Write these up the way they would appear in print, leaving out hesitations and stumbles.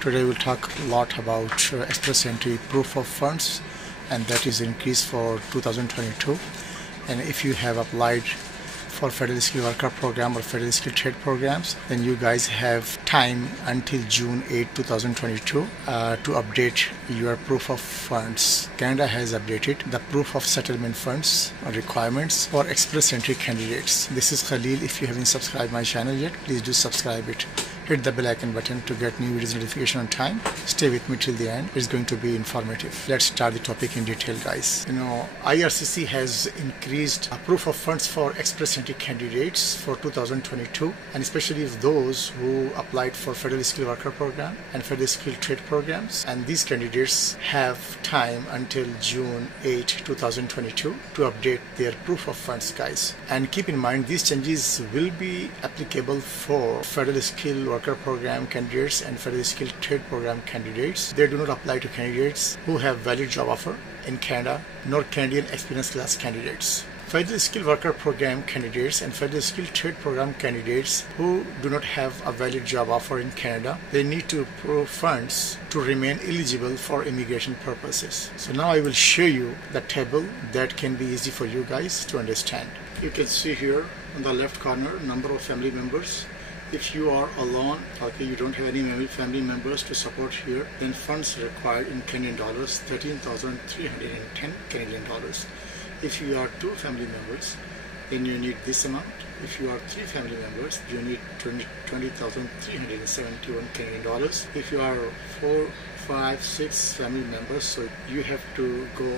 Today we'll talk a lot about express entry proof of funds, and that is increased for 2022. And if you have applied for Federal Skilled Worker Program or Federal Skilled Trade Programs, then you guys have time until June 8, 2022 to update your proof of funds. Canada has updated the proof of settlement funds requirements for express entry candidates. This is Khalil. If you haven't subscribed my channel yet, please do subscribe it. Hit the bell icon button to get new videos notification on time. Stay with me till the end. It's going to be informative. Let's start the topic in detail, guys. IRCC has increased proof of funds for express entry candidates for 2022, and especially those who applied for Federal Skilled Worker Program and Federal Skilled Trade Programs. And these candidates have time until June 8, 2022 to update their proof of funds, guys. And keep in mind, these changes will be applicable for Federal Skilled Worker Program candidates and Federal Skilled Trade Program candidates. They do not apply to candidates who have valid job offer in Canada, nor Canadian experience class candidates. Federal Skilled Worker Program candidates and Federal Skilled Trade Program candidates who do not have a valid job offer in Canada, they need to prove funds to remain eligible for immigration purposes. So now I will show you the table that can be easy for you guys to understand. You can see here on the left corner number of family members. If you are alone, you don't have any family members to support here, then funds required in Canadian dollars, 13,310 Canadian dollars. If you are two family members, then you need this amount. If you are three family members, you need 20,371 Canadian dollars. If you are 4, 5, 6 family members, so you have to go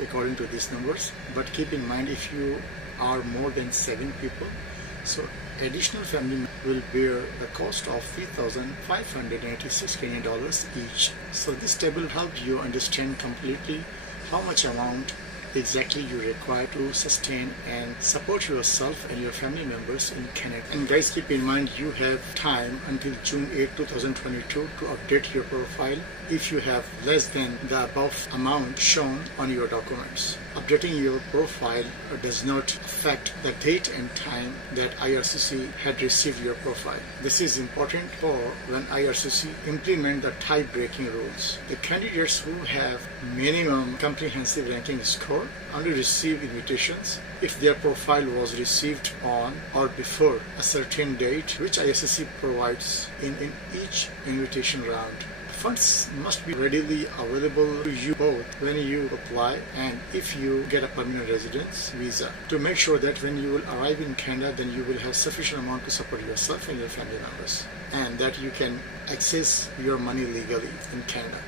according to these numbers. But keep in mind, if you are more than 7 people, so additional family will bear the cost of 3,586 Canadian dollars each. So this table helps you understand completely how much amount exactly you require to sustain and support yourself and your family members in Canada. And guys, keep in mind, you have time until June 8, 2022 to update your profile if you have less than the above amount shown on your documents. Updating your profile does not affect the date and time that IRCC had received your profile. This is important for when IRCC implement the tie-breaking rules. The candidates who have minimum comprehensive ranking score only receive invitations if their profile was received on or before a certain date, which IRCC provides in each invitation round. Funds must be readily available to you both when you apply and if you get a permanent residence visa, to make sure that when you will arrive in Canada, then you will have sufficient amount to support yourself and your family members, and that you can access your money legally in Canada.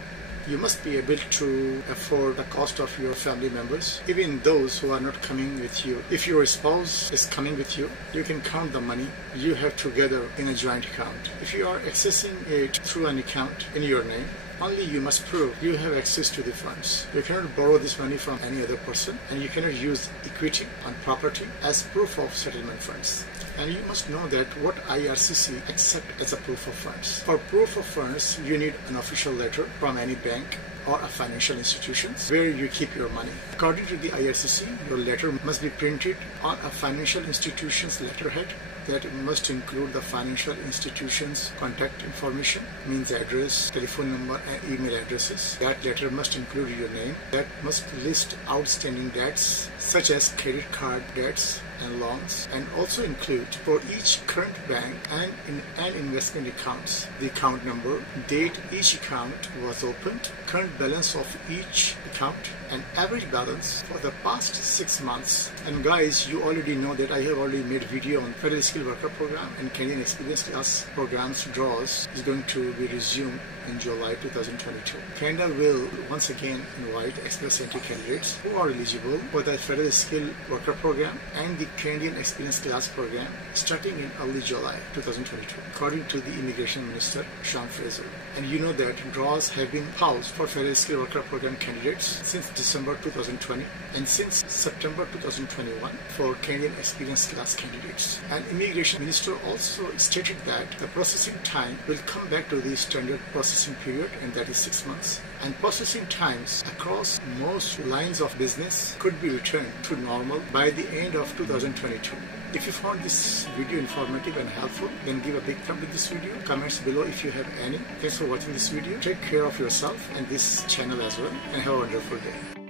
You must be able to afford the cost of your family members, even those who are not coming with you. If your spouse is coming with you, you can count the money you have together in a joint account. If you are accessing it through an account in your name, only you must prove you have access to the funds. You cannot borrow this money from any other person, and you cannot use equity on property as proof of settlement funds. And you must know that what IRCC accept as a proof of funds. For proof of funds, you need an official letter from any bank or a financial institution where you keep your money. According to the IRCC, your letter must be printed on a financial institution's letterhead. That must include the financial institution's contact information, means address, telephone number, and email addresses. That letter must include your name. That must list outstanding debts such as credit card debts and loans, and also include for each current bank and investment accounts the account number, date each account was opened, current balance of each account, and average balance for the past 6 months. And guys, you already know that I have already made a video on Federal Skilled Worker Program and Canadian Experience Class Programs draws is going to be resumed in July 2022. Canada will once again invite express entry candidates who are eligible for the Federal Skilled Worker Program and the Canadian Experience Class Program starting in early July 2022, according to the Immigration Minister, Sean Fraser. And you know that draws have been paused for Federal Skilled Worker Program candidates since December 2020 and since September 2021 for Canadian Experience Class candidates. And Immigration Minister also stated that the processing time will come back to the standard process processing period, and that is 6 months. And processing times across most lines of business could be returned to normal by the end of 2022. If you found this video informative and helpful, then give a big thumb to this video. Comments below if you have any. Thanks for watching this video. Take care of yourself and this channel as well, and have a wonderful day.